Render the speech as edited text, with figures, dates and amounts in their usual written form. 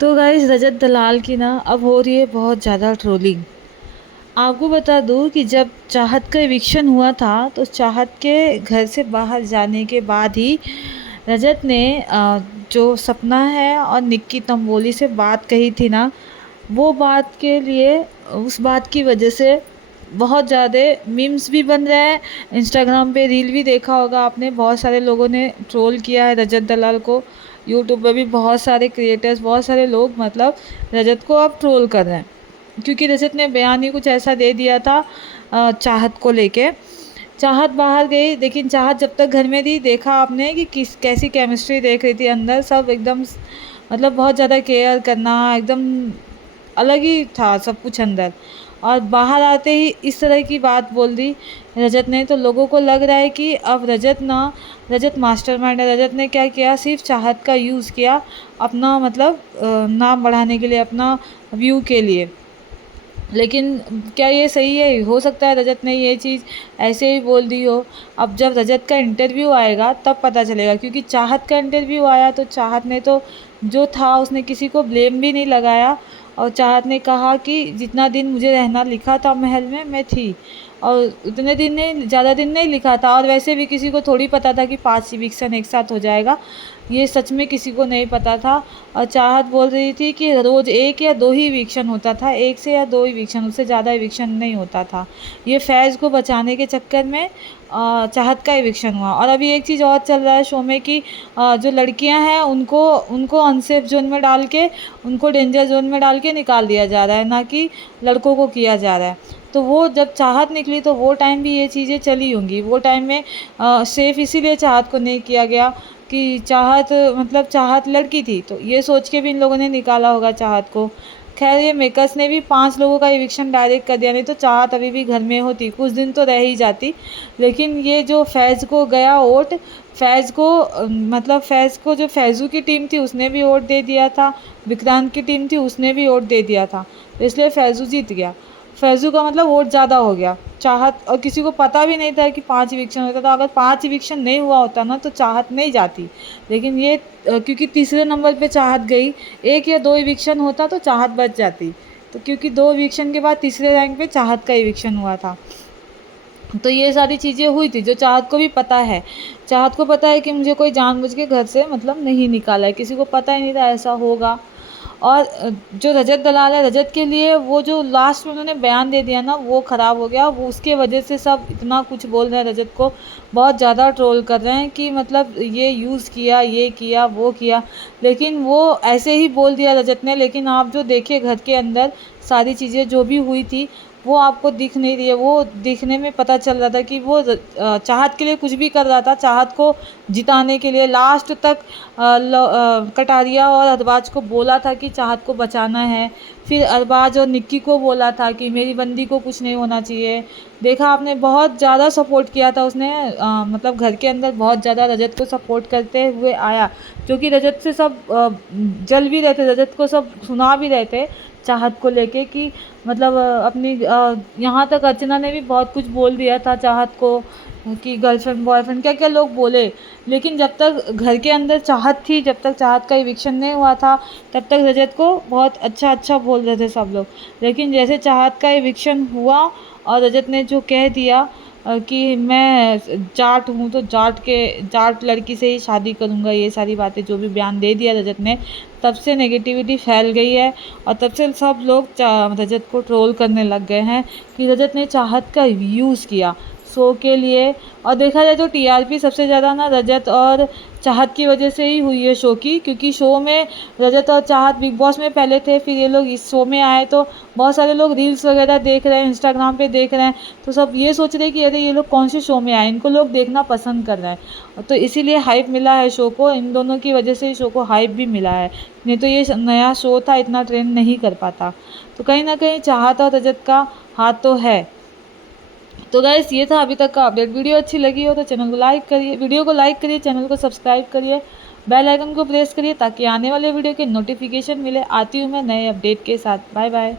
तो गाइस रजत दलाल की ना अब हो रही है बहुत ज़्यादा ट्रोलिंग। आपको बता दूँ कि जब चाहत का इविक्शन हुआ था तो चाहत के घर से बाहर जाने के बाद ही रजत ने जो सपना है और निक्की तंबोली से बात कही थी ना, वो बात के लिए उस बात की वजह से बहुत ज़्यादा मीम्स भी बन रहे हैं। इंस्टाग्राम पे रील भी देखा होगा आपने, बहुत सारे लोगों ने ट्रोल किया है रजत दलाल को। यूट्यूब पे भी बहुत सारे क्रिएटर्स, बहुत सारे लोग मतलब रजत को अब ट्रोल कर रहे हैं, क्योंकि रजत ने बयान ही कुछ ऐसा दे दिया था चाहत को लेके। चाहत बाहर गई, लेकिन चाहत जब तक घर में थी देखा आपने कि किस कैसी केमिस्ट्री देख रही थी अंदर, सब एकदम मतलब बहुत ज़्यादा केयर करना, एकदम अलग ही था सब कुछ अंदर। और बाहर आते ही इस तरह की बात बोल दी रजत ने, तो लोगों को लग रहा है कि अब रजत मास्टरमाइंड है। रजत ने क्या किया, सिर्फ चाहत का यूज़ किया अपना मतलब नाम बढ़ाने के लिए, अपना व्यू के लिए। लेकिन क्या ये सही है? हो सकता है रजत ने ये चीज़ ऐसे ही बोल दी हो। अब जब रजत का इंटरव्यू आएगा तब पता चलेगा, क्योंकि चाहत का इंटरव्यू आया तो चाहत ने तो जो था उसने किसी को ब्लेम भी नहीं लगाया। और चाहत ने कहा कि जितना दिन मुझे रहना लिखा था महल में मैं थी, और उतने दिन नहीं, ज़्यादा दिन नहीं लिखा था। और वैसे भी किसी को थोड़ी पता था कि 5 इविक्शन एक साथ हो जाएगा, ये सच में किसी को नहीं पता था। और चाहत बोल रही थी कि रोज़ 1 या 2 ही इविक्शन होता था, 1 से या 2 इविक्शन, उससे ज़्यादा इविक्शन नहीं होता था। ये फैज़ को बचाने के चक्कर में चाहत का इविक्शन हुआ। और अभी एक चीज़ और चल रहा है शो में कि जो लड़कियां हैं उनको उनको अनसेफ जोन में डाल के, उनको डेंजर जोन में डाल के निकाल दिया जा रहा है, ना कि लड़कों को किया जा रहा है। तो वो जब चाहत निकली तो वो टाइम भी ये चीज़ें चली होंगी। वो टाइम में सेफ इसीलिए चाहत को नहीं किया गया कि चाहत मतलब चाहत लड़की थी, तो ये सोच के भी इन लोगों ने निकाला होगा चाहत को। खैर ये मेकर्स ने भी 5 लोगों का इविक्शन डायरेक्ट कर दिया, नहीं तो चाहत अभी भी घर में होती, कुछ दिन तो रह ही जाती। लेकिन ये जो फैज़ को गया वोट, फैज़ को मतलब फैज़ को जो फैज़ू की टीम थी उसने भी वोट दे दिया था, विक्रांत की टीम थी उसने भी वोट दे दिया था, तो इसलिए फैज़ू जीत गया। फैज़ू का मतलब वोट ज़्यादा हो गया। चाहत, और किसी को पता भी नहीं था कि 5 इविक्शन होता था। अगर 5 इविक्शन नहीं हुआ होता ना तो चाहत नहीं जाती। लेकिन ये क्योंकि तीसरे नंबर पे चाहत गई, 1 या 2 इविक्शन होता तो चाहत बच जाती। तो क्योंकि 2 इविक्शन के बाद तीसरे रैंक पे चाहत का इविक्शन हुआ था। तो ये सारी चीज़ें हुई थी जो चाहत को भी पता है। चाहत को पता है कि मुझे कोई जानबूझ के घर से मतलब नहीं निकाला है, किसी को पता ही नहीं था ऐसा होगा। और जो रजत दलाल है, रजत के लिए वो जो लास्ट में उन्होंने बयान दे दिया ना वो ख़राब हो गया। वो उसके वजह से सब इतना कुछ बोल रहे हैं, रजत को बहुत ज़्यादा ट्रोल कर रहे हैं कि मतलब ये यूज़ किया, ये किया, वो किया। लेकिन वो ऐसे ही बोल दिया रजत ने, लेकिन आप जो देखे घर के अंदर सारी चीज़ें जो भी हुई थी वो आपको दिख नहीं रही है। वो दिखने में पता चल रहा था कि वो चाहत के लिए कुछ भी कर रहा था, चाहत को जिताने के लिए। लास्ट तक कटारिया और अरबाज को बोला था कि चाहत को बचाना है। फिर अरबाज और निक्की को बोला था कि मेरी बंदी को कुछ नहीं होना चाहिए। देखा आपने, बहुत ज़्यादा सपोर्ट किया था उसने, मतलब घर के अंदर बहुत ज़्यादा रजत को सपोर्ट करते हुए आया, जो कि रजत से सब जल भी रहे थे, रजत को सब सुना भी रहे थे चाहत को लेके कि मतलब अपनी यहाँ तक अर्चना ने भी बहुत कुछ बोल दिया था चाहत को कि गर्लफ्रेंड बॉयफ्रेंड क्या क्या लोग बोले। लेकिन जब तक घर के अंदर चाहत थी, जब तक चाहत का इविक्शन नहीं हुआ था, तब तक रजत को बहुत अच्छा अच्छा बोल रहे थे सब लोग। लेकिन जैसे चाहत का इविक्शन हुआ और रजत ने जो कह दिया कि मैं जाट हूँ तो जाट लड़की से ही शादी करूँगा, ये सारी बातें जो भी बयान दे दिया रजत ने, तब से नेगेटिविटी फैल गई है। और तब से सब लोग रजत को ट्रोल करने लग गए हैं कि रजत ने चाहत का यूज़ किया शो के लिए। और देखा जाए तो टीआरपी सबसे ज़्यादा ना रजत और चाहत की वजह से ही हुई है शो की, क्योंकि शो में रजत और चाहत बिग बॉस में पहले थे, फिर ये लोग इस शो में आए तो बहुत सारे लोग रील्स वगैरह देख रहे हैं, इंस्टाग्राम पे देख रहे हैं, तो सब ये सोच रहे हैं कि अरे ये लोग कौन से शो में आए, इनको लोग देखना पसंद कर रहे हैं। तो इसीलिए हाइप मिला है शो को, इन दोनों की वजह से शो को हाइप भी मिला है, नहीं तो ये नया शो था इतना ट्रेंड नहीं कर पाता। तो कहीं ना कहीं चाहत और रजत का हाथ तो है। तो गाइस ये था अभी तक का अपडेट। वीडियो अच्छी लगी हो तो चैनल को लाइक करिए, वीडियो को लाइक करिए, चैनल को सब्सक्राइब करिए, बेल आइकन को प्रेस करिए ताकि आने वाले वीडियो के नोटिफिकेशन मिले। आती हूँ मैं नए अपडेट के साथ। Bye bye.